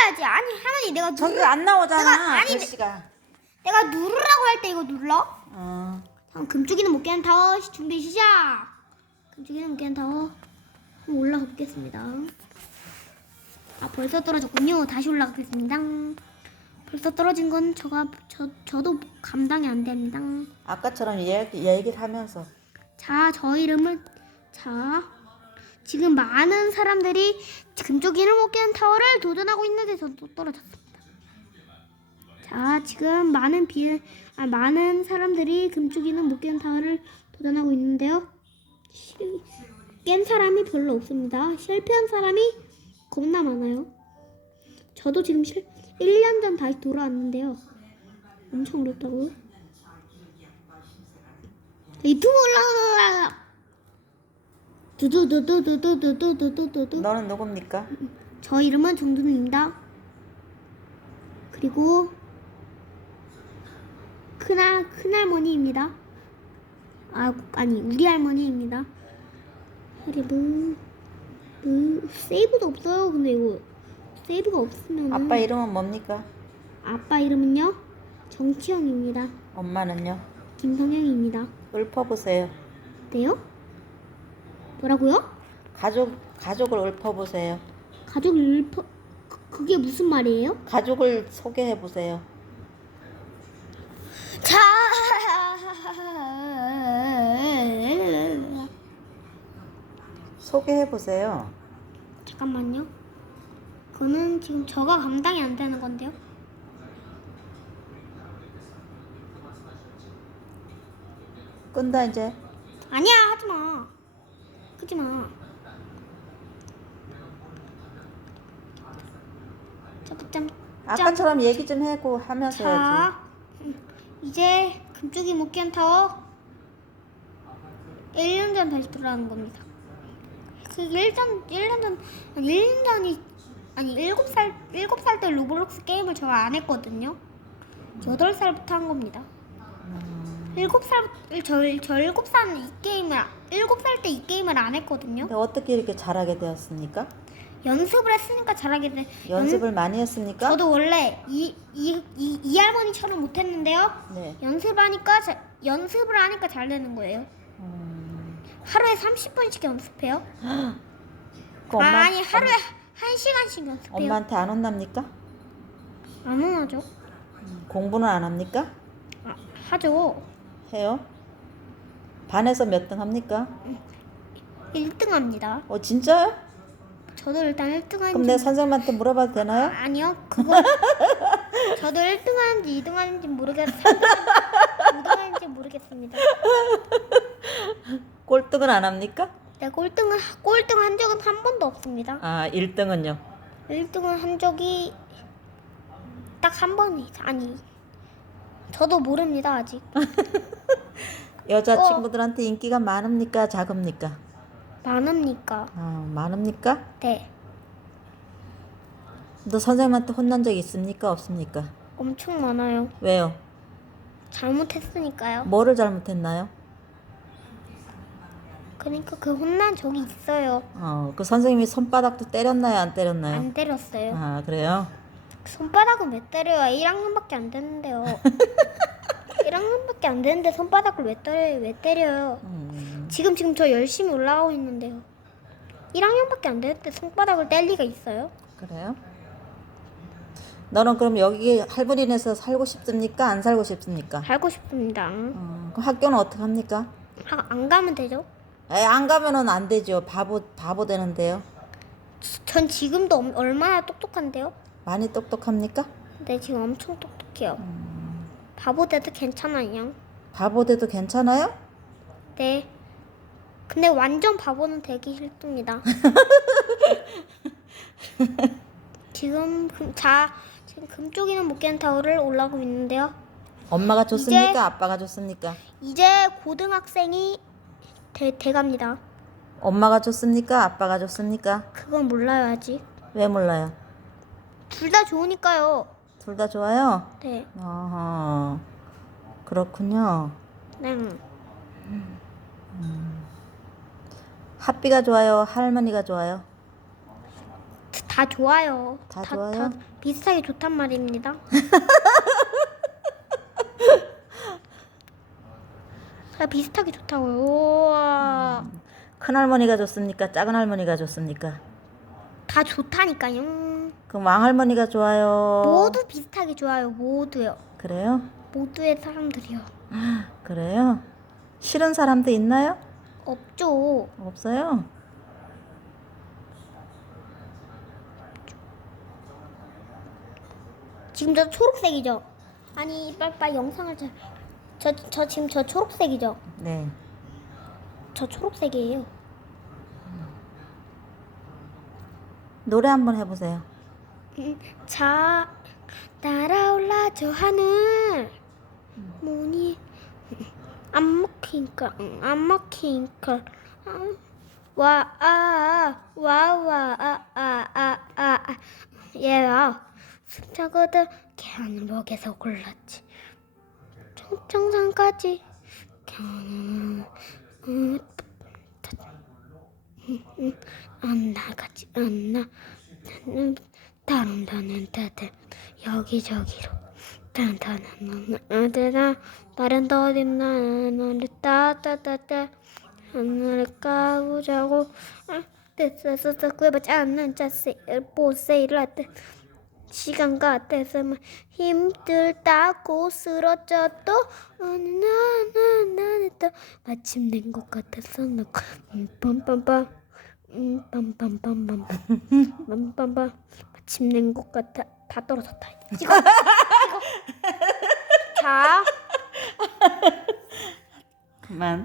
눌러야지. 아니 할머니 내가 누 저기 안 나오잖아. 내가- 아니, 글씨가. 내가 누르라고 할 때 이거 눌러? 어. 다음 금쪽이는 못 깨는 타워 시- 준비 시작. 금쪽이는 못 깨는 타워 한번 올라가 보겠습니다. 아 벌써 떨어졌군요. 다시 올라가겠습니다. 벌써 떨어진 건 저가 저 저도 감당이 안 됩니다. 아까처럼 얘기, 얘기를 하면서. 자, 저 이름을 자 지금 많은 사람들이 금쪽이는 못 깨는 타워를 도전하고 있는데 저도 떨어졌습니다. 자, 지금 많은 비 아, 많은 사람들이 금쪽이는 못 깨는 타워를 도전하고 있는데요. 실- 깬 사람이 별로 없습니다. 실패한 사람이 겁나 많아요. 저도 지금 실 1년 전 다시 돌아왔는데요. 엄청 어렵다고요? 유튜브 올라가 두두두두두두두두두두두 너는 누굽니까? 저 이름은 정준입니다. 그리고 큰할 큰할머니입니다. 아 아니 우리 할머니입니다. 그리고 그 세이브도 없어요. 근데 이거 세이브가 없으면 아빠 이름은 뭡니까? 아빠 이름은요 정치영입니다. 엄마는요? 김성영입니다. 읊어보세요. 네요? 뭐라고요? 가족, 가족을 읊어보세요. 가족 일퍼 그- 그게 무슨 말이에요? 가족을 소개해 보세요. 자 소개해 보세요. 잠깐만요. 그거는 지금 저가 감당이 안 되는 건데요. 끈다, 이제. 아니야 하지 마. 그지 마. 짬짬. 아까처럼 얘기 좀 하고 하면서 해야지. 자 음, 이제 금쪽이 못깬 타워 1년 전 다시 돌아가는 겁니다. 그 1년 1년 전 아니 1년 전이 아니 7살 7살 때 로블록스 게임을 제가 안 했거든요. 8살부터 한 겁니다. 음. 7살 저, 저 7살 이 게임을 7살 때 이 게임을 안 했거든요. 근데 어떻게 이렇게 잘하게 되었습니까? 연습을 했으니까 잘하게 돼. 연습을 많이 했습니까? 저도 원래 이 이 이 이 할머니처럼 못했는데요. 네. 연습하니까 자, 연습을 하니까 잘 되는 거예요. 음, 하루에 30분씩 연습해요. 그 엄마, 아, 아니 하루에 1시간씩 연습해요. 엄마한테 안 혼납니까? 안 원하죠. 음, 공부는 안 합니까? 아, 하죠. 해요? 반에서 몇 등 합니까? 1등 합니다. 어 진짜요? 저도 일단 1등 그럼 하는지 내가 선생님한테 물어봐도 되나요? 아니요. 그거 저도 1등 하는지 2등 하는지 모르겠어요. 2등 하는지 모르겠습니다. 꼴등은 안 합니까? 내가 꼴등을 꼴등 한 적은 한 번도 없습니다. 아 1등은요? 1등을 한 적이 딱 한 번이 아니 저도 모릅니다 아직 여자 어. 친구들한테 인기가 많습니까? 작습니까? 많습니까? 아 많습니까? 네 너 선생님한테 혼난 적 있습니까? 없습니까? 엄청 많아요 왜요? 잘못했으니까요 뭐를 잘못했나요? 그러니까 그 혼난 적이 있어요 어, 그 선생님이 손바닥도 때렸나요? 안 때렸나요? 안 때렸어요 아 그래요? 손바닥은 왜 때려요 1학년밖에 안 됐는데요 1학년밖에 안 되는데 손바닥을 왜 때려요 왜 때려요 음, 지금 지금 저 열심히 올라가고 있는데요 1학년밖에 안 되는데 손바닥을 뗄 리가 있어요? 그래요? 너는 그럼 여기 할부린에서 살고 싶습니까? 안 살고 싶습니까? 살고 싶습니다 어, 그럼 학교는 어떻게 합니까? 아, 안 가면 되죠? 에, 안 가면은 안 되죠. 바보 바보 되는데요. 전 지금도 엄- 얼마나 똑똑한데요? 많이 똑똑합니까? 네, 지금 엄청 똑똑해요. 바보 돼도 괜찮아요. 바보 돼도 괜찮아요? 네. 근데 완전 바보는 되기 싫습니다. 지금 금, 자 지금 금쪽이는 못 깨는 타워를 올라가고 있는데요. 엄마가 줬습니까? 이제- 아빠가 줬습니까? 이제 고등학생이 돼, 돼갑니다. 엄마가 줬습니까? 아빠가 줬습니까? 그건 몰라요 아직. 왜 몰라요? 둘 다 좋으니까요. 둘 다 좋아요? 네. 어허. 그렇군요. 네. 핫비가 좋아요? 할머니가 좋아요? 다 좋아요. 다 좋아요? 비슷하게 좋단 말입니다. 다 비슷하게 좋다고요. 우와. 큰 할머니가 좋습니까? 작은 할머니가 좋습니까? 다 좋다니까요. 그럼 왕할머니가 좋아요. 모두 비슷하게 좋아요. 모두요. 그래요? 모두의 사람들이요. 그래요? 싫은 사람도 있나요? 없죠. 없어요? 지금 저 초록색이죠? 아니 빨리빨리 영상을 잘. 저, 저 지금 저 초록색이죠? 네. 저 초록색이에요. 노래 한번 해보세요. 자 날아올라 저 하늘 뭐니 안 먹히니까 응, 안 먹히니까 아, 와아와와아아아 얘야 승차거든 걔는 목에서 골랐지 청청산까지 걔는 음, 안 나가지 않나 나는 다른 다른 다들 여기저기로 단단한 아들아 다른 더디 나는 따따따따 하늘을 까보자고. 아, 됐었어. 구해봤지 않는 자세 보세이를 하듯 시간 같아서만 힘들다고 쓰러져도 어느 날 나는 또 마침 된 것 같아서 놓고. 음, 빰빰빰. 음, 빰빰빰 빰. 빰빰빰 낸것 같아. 다 떨어졌다. 찍어. 찍어. 자. 그만.